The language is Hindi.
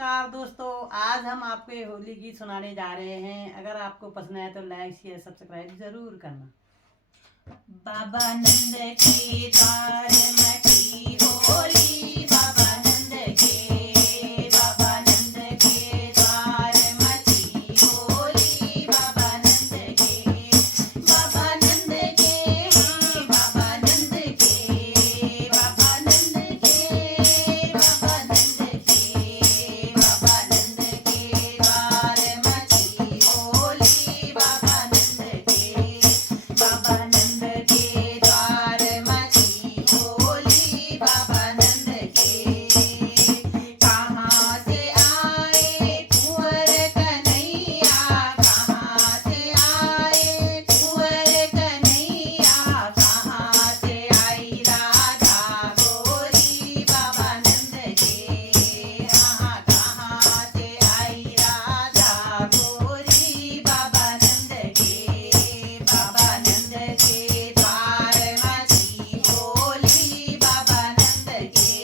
नमस्कार दोस्तों, आज हम आपको ये होली गीत सुनाने जा रहे हैं। अगर आपको पसंद है तो लाइक शेयर सब्सक्राइब जरूर करना। बाबा नंद के द्वार मची होली, बाबा नंद के द्वार मची होली, बाबा नंद के बाबा नंद के बाबा नंद के बाबा नंद के बाबा नंद के बाबा नंद के द्वार मची होली, बाबा नंद के बाबा नंद के द्वार मची होली, बाबा नंद के कहाँ से आए कुंवर कन्हैया, कहाँ से आए कुंवर कन्हैया, कहाँ से आई राधा गोरी, बाबा नंद के कहाँ से आई राधा गोरी, बाबा नंद के बाबा नंद के द्वार मची होली, बाबा नंद के